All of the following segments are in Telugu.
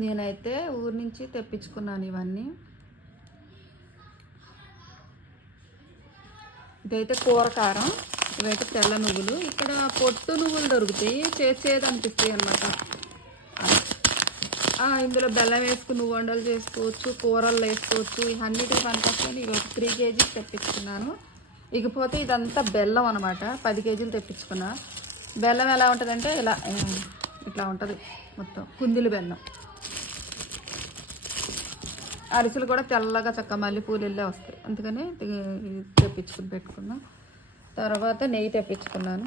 నేనైతే ఊరి నుంచి తెప్పించుకున్నాను ఇవన్నీ. ఇదైతే కూర కారం, ఇవైతే తెల్ల నువ్వులు. ఇక్కడ పొట్టు నువ్వులు దొరుకుతాయి, చేదు అనిపిస్తాయి అన్నమాట. ఇందులో బెల్లం వేసుకుని నువ్వు వంటలు చేసుకోవచ్చు, కూరల్లో వేసుకోవచ్చు. ఇవన్నిటికి పనికొస్తాయని ఈరోజు 3 కేజీలు తెప్పించుకున్నాను. ఇకపోతే ఇదంతా బెల్లం అనమాట. 10 కేజీలు తెప్పించుకున్నా. బెల్లం ఎలా ఉంటుందంటే ఇట్లా ఉంటుంది మొత్తం, కుందిలి బెల్లం. అరిసెలు కూడా తెల్లగా చక్క మల్లెపూలు వెళ్ళే వస్తాయి, అందుకని తెప్పించుకుని పెట్టుకున్నాం. తర్వాత నెయ్యి తెప్పించుకున్నాను.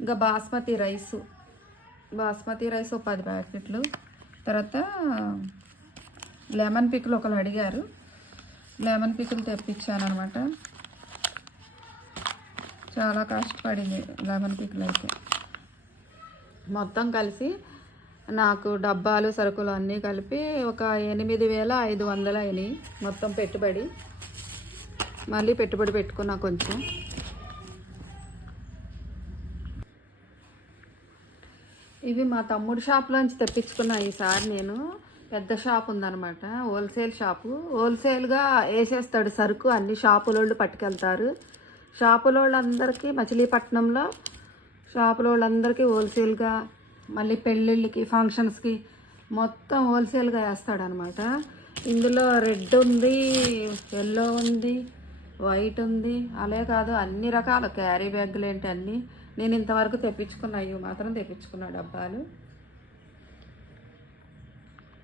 ఇంకా బాస్మతి రైస్ ఓ 10 ప్యాకెట్లు. తర్వాత లెమన్ పిక్కులు ఒకరు అడిగారు, లెమన్ పిక్కులు తెప్పించాను అనమాట. చాలా కష్టపడింది లెమన్ పిక్కులు అయితే. మొత్తం కలిసి నాకు డబ్బాలు సరుకులు అన్నీ కలిపి ఒక 8,500 అయినాయి మొత్తం పెట్టుబడి. మళ్ళీ పెట్టుబడి పెట్టుకున్నా కొంచెం. ఇవి మా తమ్ముడు షాప్లోంచి తెప్పించుకున్నా ఈసారి. నేను పెద్ద షాప్ ఉందన్నమాట, హోల్సేల్ షాపు. హోల్సేల్గా వేసేస్తాడు సరుకు, అన్ని షాపులోళ్ళు పట్టుకెళ్తారు. షాపులోళ్ళందరికీ మచిలీపట్నంలో షాపులోళ్ళందరికీ హోల్సేల్గా, మళ్ళీ పెళ్ళిళ్ళకి ఫంక్షన్స్కి మొత్తం హోల్సేల్గా వేస్తాడనమాట. ఇందులో రెడ్ ఉంది, ఎల్లో ఉంది, వైట్ ఉంది, అలాగే కాదు అన్ని రకాల క్యారీ బ్యాగులు ఏంటి అన్నీ. నేను ఇంతవరకు తెప్పించుకున్నా, ఇవి మాత్రం తెప్పించుకున్నా డబ్బాలు.